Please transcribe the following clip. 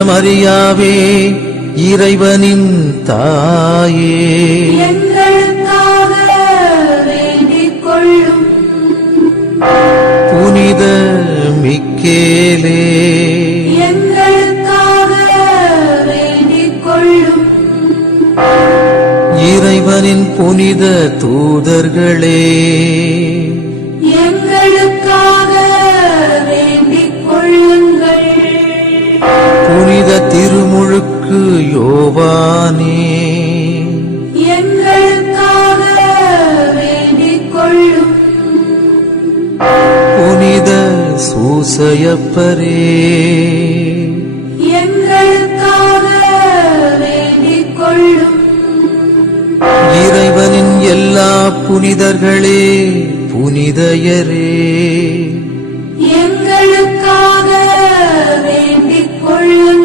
மரியாவே இறைவனின் தாயே, எங்களுக்காக வேண்டிக் கொள்ளும். புனித மிக்கேலே, எங்களுக்காக வேண்டிக் கொள்ளும். இறைவனின் புனித தூதர்களே, எங்களுக்காக வேண்டிக் கொள்ளுங்கள். புனித திருமுழுக்கு யோவானே, எங்களுக்காக வேண்டிக் கொள்ளும். புனித சூசையப்பரே, எங்களுக்காக வேண்டிக் கொள்ளும். இறைவனின் எல்லா புனிதர்களே, புனிதையரே, எங்களுக்காக வேண்டிக் கொள்ளுங்கள்.